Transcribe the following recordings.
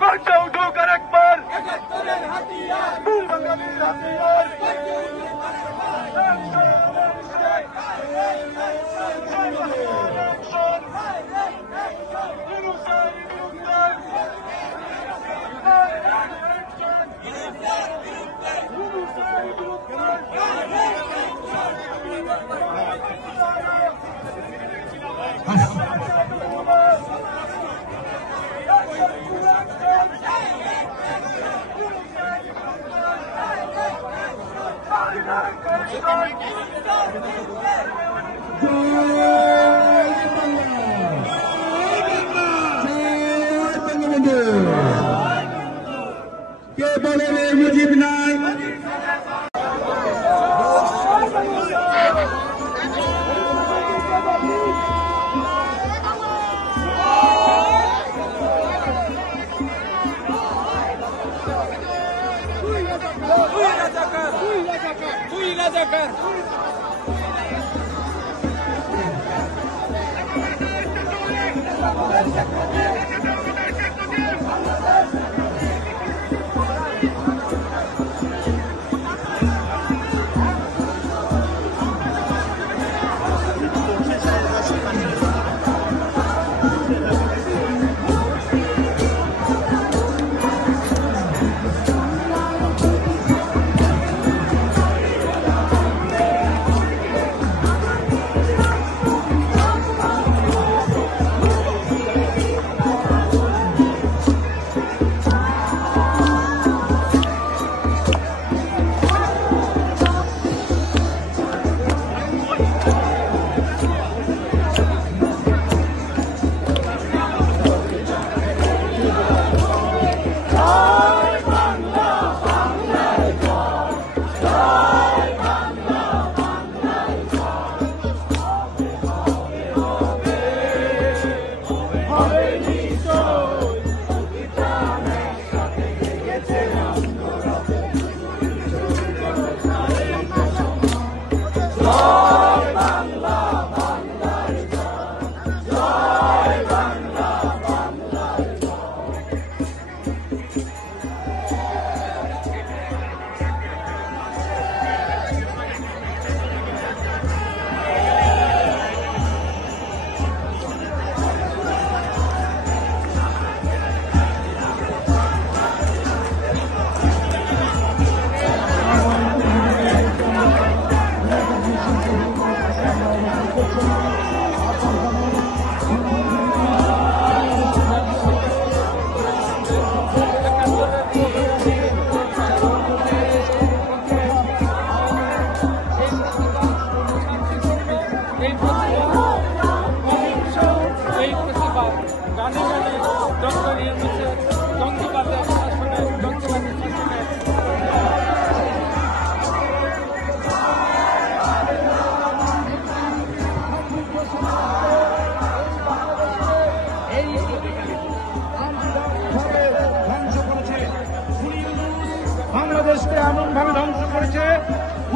গর্জে উঠুক আরেকবার ভুল বাঙালির হাতিয়ার। কে বলে মুজিব নাই?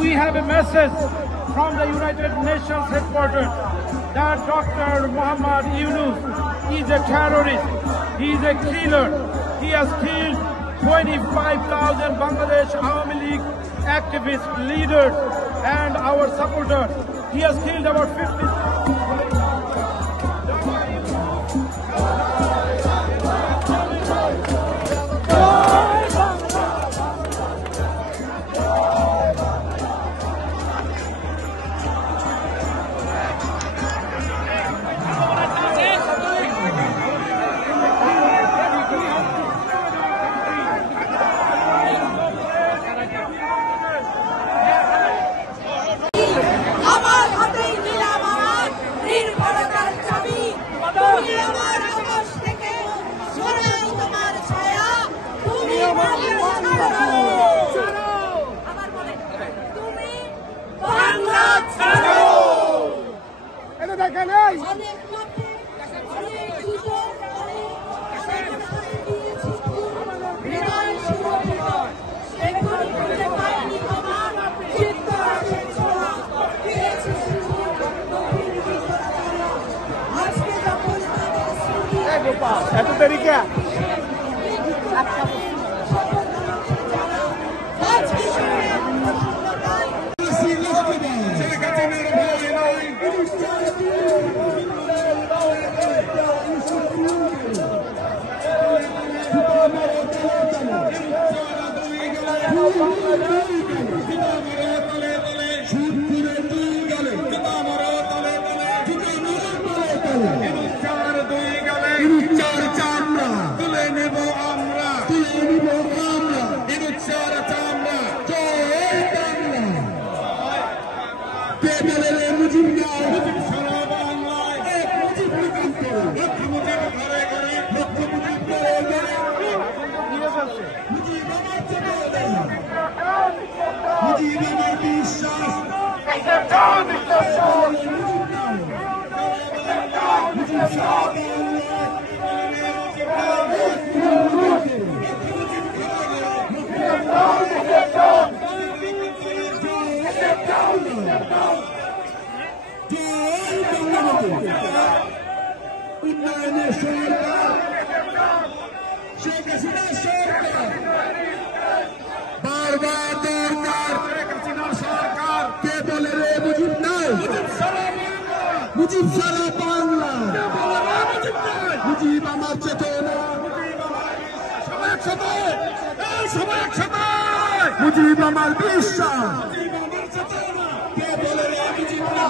We have a message from the United Nations headquarters that Dr. Muhammad Yunus is a terrorist. He is a killer. He has killed 25,000 Bangladesh Awami League activists, leaders, and our supporters. He has killed about 50. Gopal. এত দেরি কে? উন্নয়নের সরকার শেখ হাসিনা সরকার বারবার দরকার সরকার কে বলে রে মুজিব নাই মুজিব সারা বাংলা মুজিব আমার চেতনা মুজিব আমার বিশ্বাস কে বলে রে মুজিব না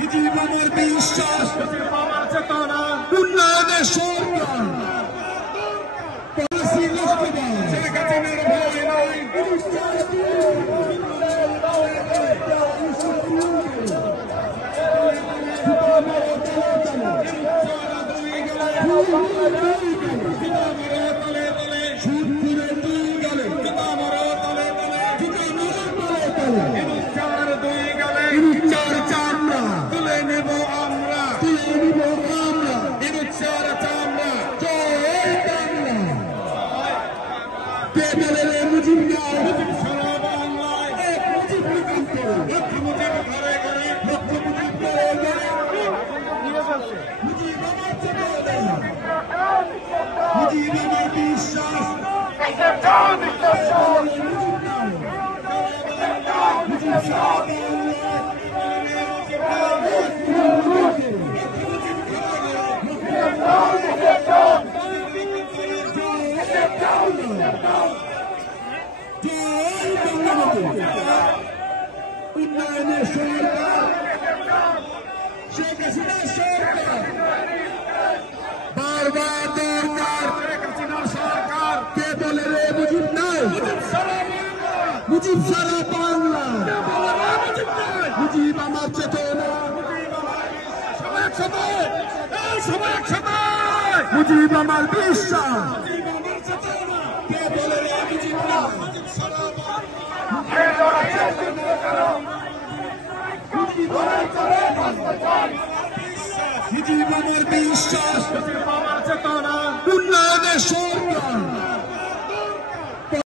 মুজিব আমার বিশ্বাস চেতনা উন্নয়নের সরকার উন্নয়নের সরকার শেখ হাসিনা সরকার বারবার দরকার সরকার কে বলে রে মুজিব নাই মুজিব সারা বাংলা মুজিব আমার চেতনা মুজিব আমার বিশ্বাস কে বলে রে মুজিব না মুজিব আমার বিশ্বাস চেতনা উন্নয়নের